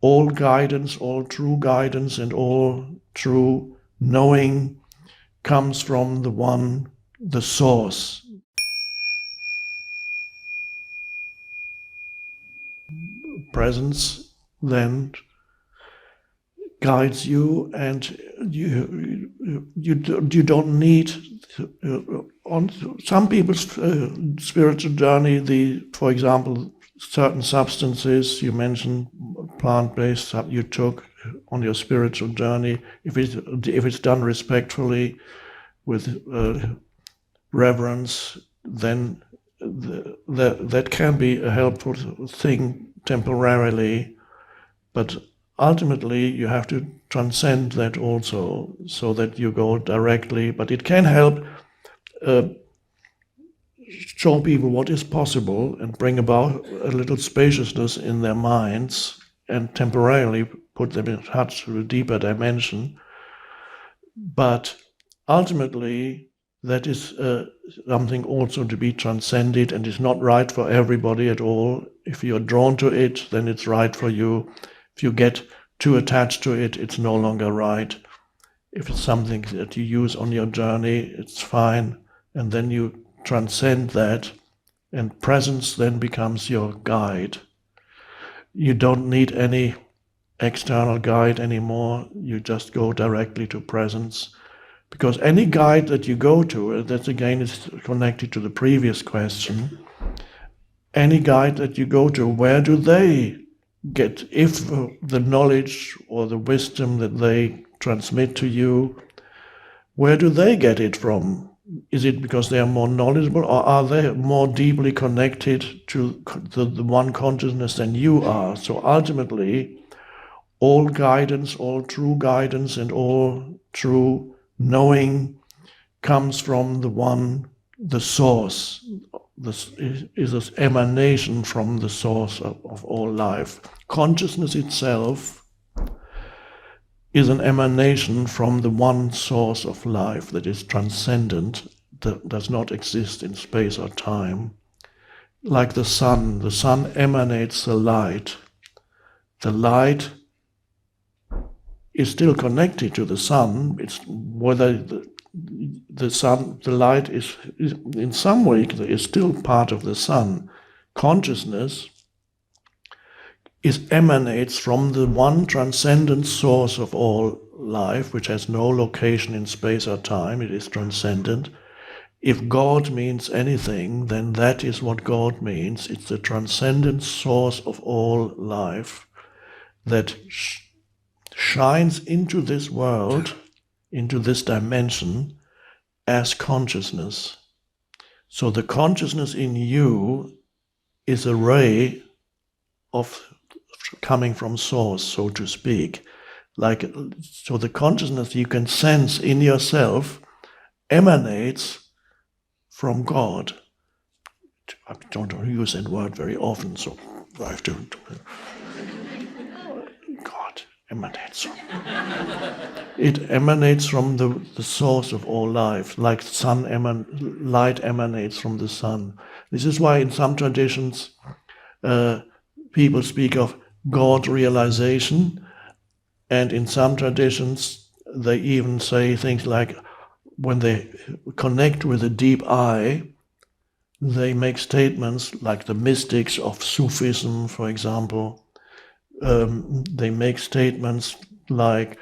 all guidance, all true guidance, and all true knowing comes from the one, the source. Presence then guides you, and you don't need on some people's spiritual journey, for example, certain substances you mentioned, plant-based you took on your spiritual journey, if it's done respectfully with reverence, then that can be a helpful thing temporarily, but ultimately you have to transcend that also, so that you go directly. But it can help show people what is possible and bring about a little spaciousness in their minds and temporarily put them in touch with a deeper dimension. But ultimately, that is something also to be transcended, and is not right for everybody at all. If you're drawn to it, then it's right for you. If you get too attached to it, it's no longer right. If it's something that you use on your journey, it's fine. And then you transcend that, and presence then becomes your guide. You don't need any external guide anymore. You just go directly to presence. Because any guide that you go to, that again is connected to the previous question, any guide that you go to, where do they get, if the knowledge or the wisdom that they transmit to you, where do they get it from? Is it because they are more knowledgeable, or are they more deeply connected to the one consciousness than you are? So ultimately, all guidance, all true guidance, and all true knowing comes from the one, the source. This is an emanation from the source of all life. Consciousness itself is an emanation from the one source of life that is transcendent, that does not exist in space or time. Like the sun emanates the light. The light is still connected to the sun. It's whether the light is in some way is still part of the sun. Consciousness emanates from the one transcendent source of all life, which has no location in space or time. It is transcendent. If God means anything, then that is what God means. It's the transcendent source of all life that shines into this world, into this dimension, as consciousness. So the consciousness in you is a ray of coming from source, so to speak. So the consciousness you can sense in yourself emanates from God. I don't use that word very often, so I have to. God emanates. It emanates from the source of all life, like light emanates from the sun. This is why in some traditions people speak of God realization, and in some traditions they even say things like, when they connect with the deep I, they make statements like the mystics of Sufism, for example. They make statements like,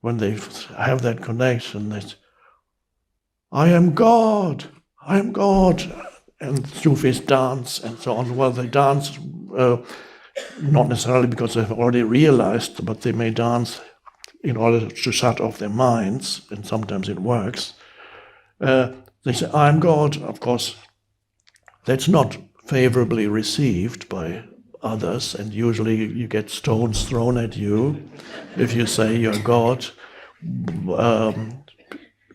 when they have that connection, that I am God, and Sufis dance and so on. Well, they dance not necessarily because they've already realized, but they may dance in order to shut off their minds, and sometimes it works. They say, I'm God. Of course, that's not favorably received by others, and usually you get stones thrown at you if you say you're God,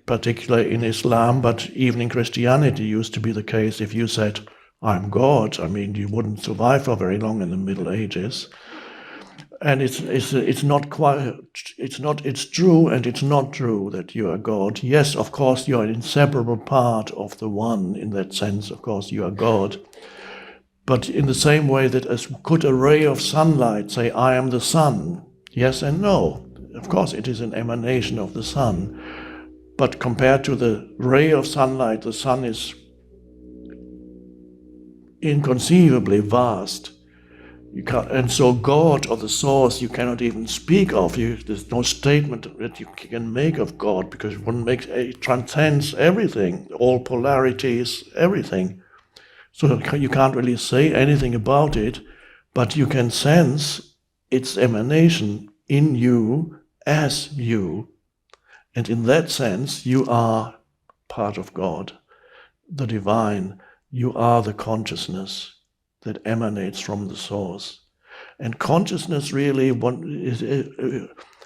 particularly in Islam, but even in Christianity used to be the case. If you said, I'm God, I mean, you wouldn't survive for very long in the Middle Ages. And it's not quite, it's true and it's not true that you are God. Yes, of course, you are an inseparable part of the one in that sense. Of course, you are God. But in the same way that as could a ray of sunlight say, I am the sun? Yes and no. Of course, it is an emanation of the sun. But compared to the ray of sunlight, the sun is inconceivably vast. And so God or the source you cannot even speak of. There's no statement that you can make of God, because it transcends everything, all polarities, everything. So you can't really say anything about it, but you can sense its emanation in you as you. And in that sense, you are part of God, the divine. You are the consciousness that emanates from the source. And consciousness really,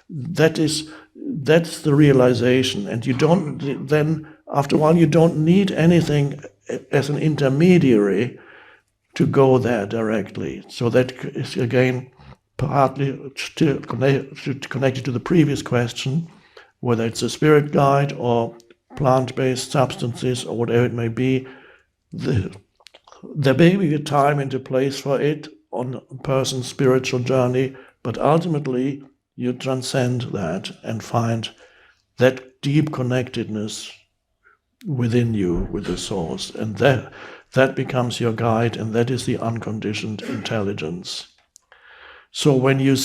that's the realization. And you don't, then after a while, you don't need anything as an intermediary to go there directly. So that is again partly still connected to the previous question, whether it's a spirit guide or plant-based substances or whatever it may be. There may be a time and a place for it on a person's spiritual journey, but ultimately you transcend that and find that deep connectedness within you with the source, and that becomes your guide, and that is the unconditioned intelligence. So when you,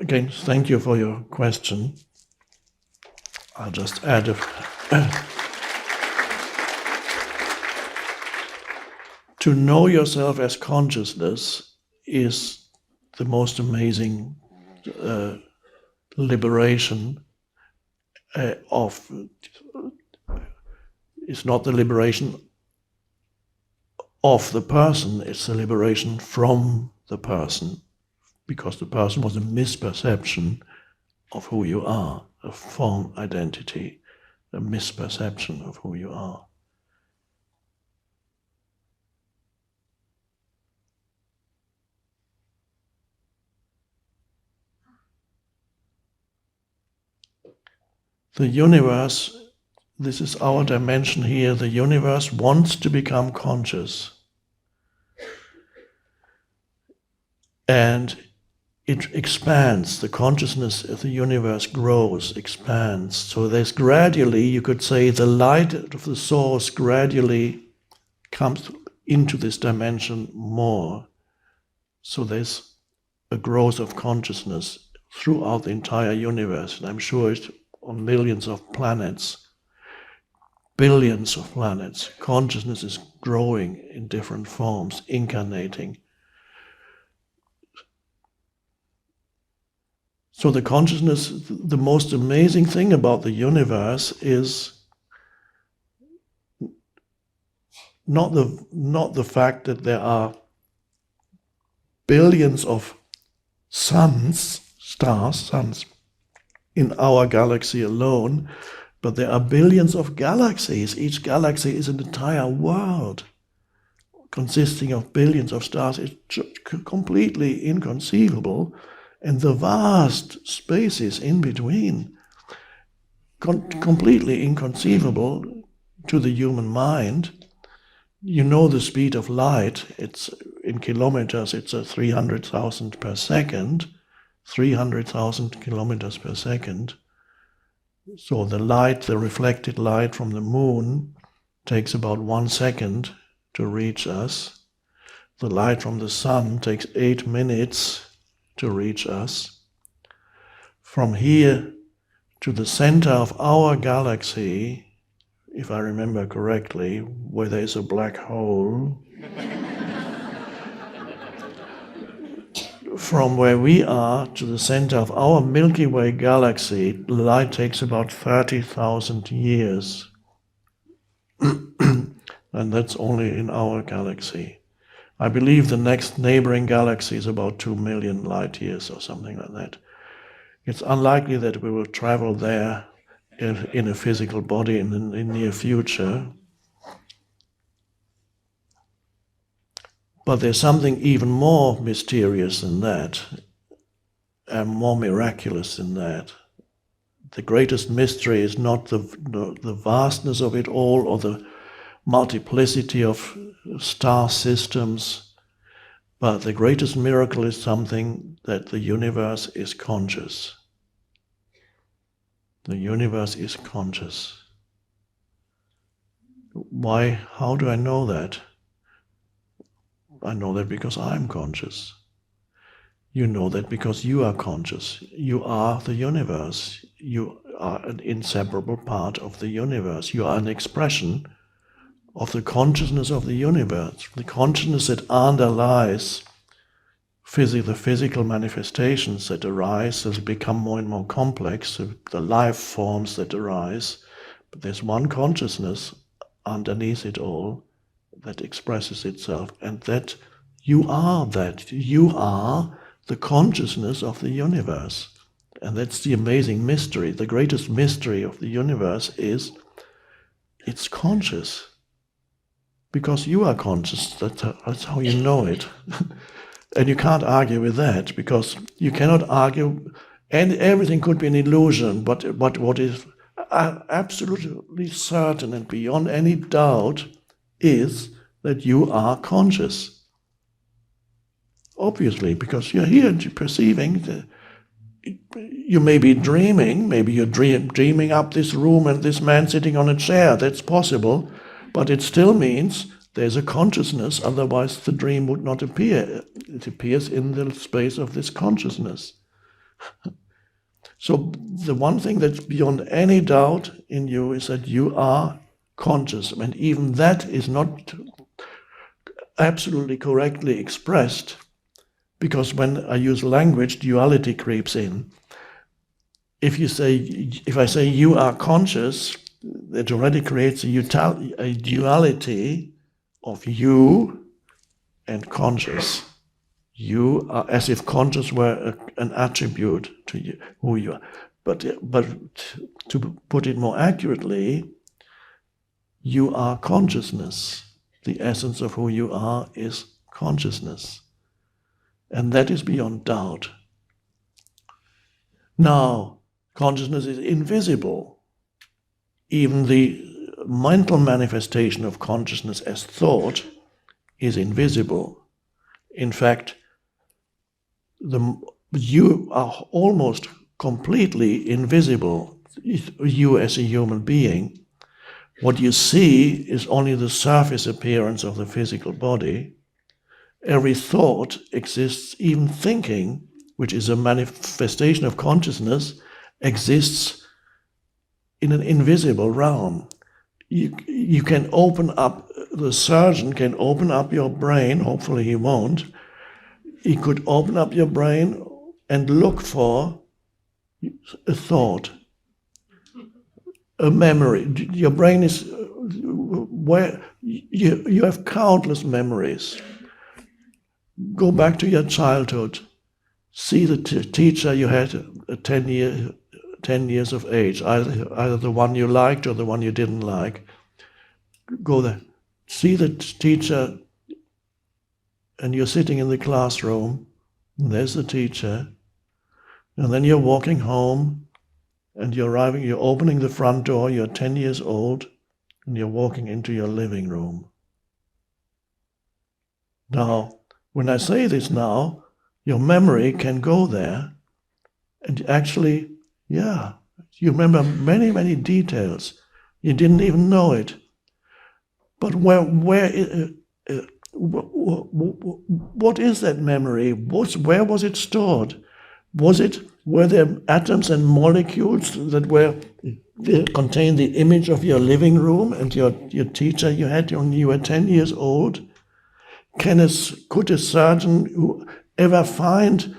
again, thank you for your question. I'll just add to know yourself as consciousness is the most amazing liberation of. It's not the liberation of the person, it's the liberation from the person, because the person was a misperception of who you are, a form identity, a misperception of who you are. The universe, this is our dimension here, the universe wants to become conscious. And it expands, the consciousness of the universe grows, expands. So there's gradually, you could say, the light of the source gradually comes into this dimension more. So there's a growth of consciousness throughout the entire universe. And I'm sure it's on millions of planets, billions of planets. Consciousness is growing in different forms, incarnating. So the consciousness, the most amazing thing about the universe is not the fact that there are billions of suns in our galaxy alone, but there are billions of galaxies. Each galaxy is an entire world consisting of billions of stars. It's completely inconceivable. And the vast spaces in between, completely inconceivable to the human mind. You know the speed of light, it's in kilometers, it's 300,000 per second, 300,000 kilometers per second. So the light, the reflected light from the moon takes about 1 second to reach us. The light from the sun takes 8 minutes to reach us. From here to the center of our galaxy, if I remember correctly, where there is a black hole, from where we are to the center of our Milky Way galaxy, light takes about 30,000 years. And that's only in our galaxy. I believe the next neighboring galaxy is about 2 million light years or something like that. It's unlikely that we will travel there in a physical body in the near future. But there's something even more mysterious than that, and more miraculous than that. The greatest mystery is not the vastness of it all, or multiplicity of star systems. But the greatest miracle is something that the universe is conscious. The universe is conscious. Why? How do I know that? I know that because I'm conscious. You know that because you are conscious. You are the universe. You are an inseparable part of the universe. You are an expression of the consciousness of the universe, the consciousness that underlies the physical manifestations that arise as they become more and more complex, the life forms that arise. But there's one consciousness underneath it all that expresses itself, and that you are that. You are the consciousness of the universe. And that's the amazing mystery. The greatest mystery of the universe is it's conscious. Because you are conscious, that's how you know it. And you can't argue with that, because you cannot argue, and everything could be an illusion, but what is absolutely certain and beyond any doubt is that you are conscious. Obviously, because you're here perceiving, you may be dreaming, maybe you're dreaming up this room and this man sitting on a chair, that's possible, but it still means there's a consciousness, otherwise the dream would not appear. It appears in the space of this consciousness. So the one thing that's beyond any doubt in you is that you are conscious, and even that is not absolutely correctly expressed, because when I use language, duality creeps in. If I say you are conscious, it already creates a duality of you and conscious. You are as if conscious were an attribute to you, who you are. But to put it more accurately, you are consciousness. The essence of who you are is consciousness. And that is beyond doubt. Now, consciousness is invisible. Even the mental manifestation of consciousness as thought is invisible. In fact, you are almost completely invisible, you as a human being. What you see is only the surface appearance of the physical body. Every thought exists, even thinking, which is a manifestation of consciousness, exists in an invisible realm. You can open up, the surgeon can open up your brain, hopefully he won't. He could open up your brain and look for a thought, a memory. Your brain is where you have countless memories. Go back to your childhood. See the teacher you had at 10 years of age, either the one you liked or the one you didn't like. Go there. See the teacher, and you're sitting in the classroom, and there's the teacher, and then you're walking home, and you're opening the front door, you're 10 years old, and you're walking into your living room. Now, when I say this now, your memory can go there, and actually, yeah, you remember many, many details. You didn't even know it. But what is that memory? Where was it stored? Were there atoms and molecules that contained the image of your living room and your teacher you had when you were 10 years old? Could a surgeon who ever find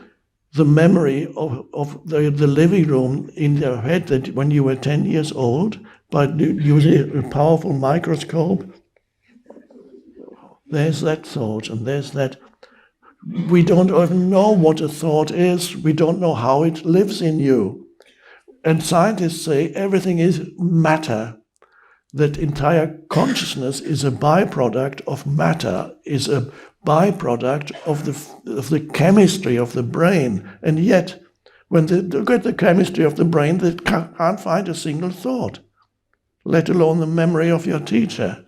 the memory of the living room in their head that when you were 10 years old by using a powerful microscope? There's that thought, and there's that. We don't even know what a thought is. We don't know how it lives in you. And scientists say everything is matter. That entire consciousness is a byproduct of matter, is a byproduct of the chemistry of the brain. And yet, when they look at the chemistry of the brain, they can't find a single thought, let alone the memory of your teacher.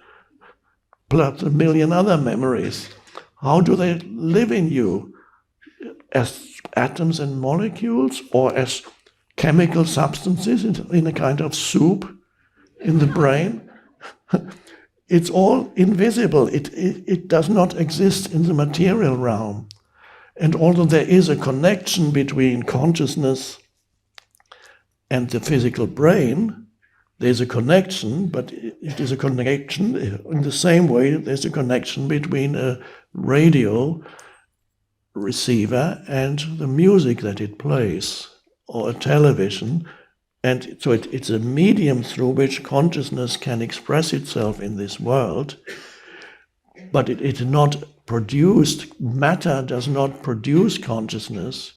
plus a million other memories. How do they live in you? As atoms and molecules, or as chemical substances in a kind of soup in the brain? It's all invisible. It does not exist in the material realm. And although there is a connection between consciousness and the physical brain, there's a connection, but it is a connection in the same way there's a connection between a radio receiver and the music that it plays, or a television. And so it's a medium through which consciousness can express itself in this world, but it is not produced. Matter does not produce consciousness.